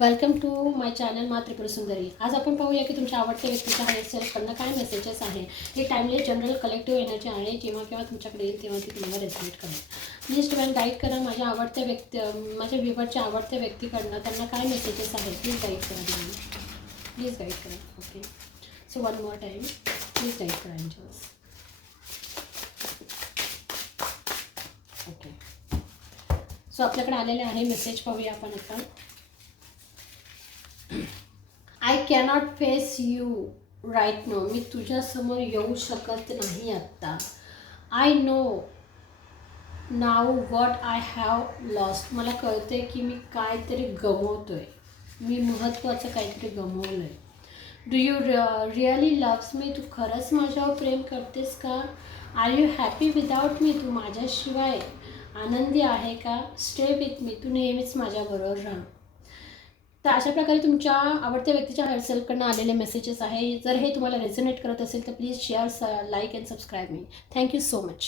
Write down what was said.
Welcome to my channel मा त्रिपुर सुंदरी. आज आपण पाहूया की तुमच्या आवडत्या व्यक्तीच्या हायर सेल्फकडनं काय मेसेजेस आहे. हे टाइमलेस जनरल कलेक्टिव्ह एनर्जी आहे. जेव्हा केव्हा तुमच्याकडे येईल तेव्हा ती तुम्हाला रेस्पेक्ट करेल. प्लीज डिवाइन गाईड करा माझ्या आवडत्या माझ्या व्ह्यूवरच्या आवडत्या व्यक्तीकडनं त्यांना काय मेसेजेस आहेत. प्लीज गाईड करा डिवाइन. प्लीज गाईड करा. Okay, so one more time please guide करा एंजल्स. ओके, सो आपल्याकडे आलेले आहे मेसेज. पाहूया आपण आता. I cannot face you right now. मी तुझ्यासमोर येऊ शकत नाही आत्ता. I know now what I have lost. मला कळते की मी काहीतरी गमवतो आहे. मी महत्त्वाचं काहीतरी गमवलं आहे. Do you really loves me. तू खरंच माझ्यावर प्रेम करतेस का. Are you happy without me. तू माझ्याशिवाय आनंदी आहे का. Stay with me. तू नेहमीच माझ्याबरोबर राहा. तर अशा प्रकारे तुमच्या आवडत्या व्यक्तीच्या हायर सेल्फकडनं आलेले मेसेजेस आहे. जर हे तुम्हाला रेझोनेट करत असेल तर please share, like and subscribe me. Thank you so much.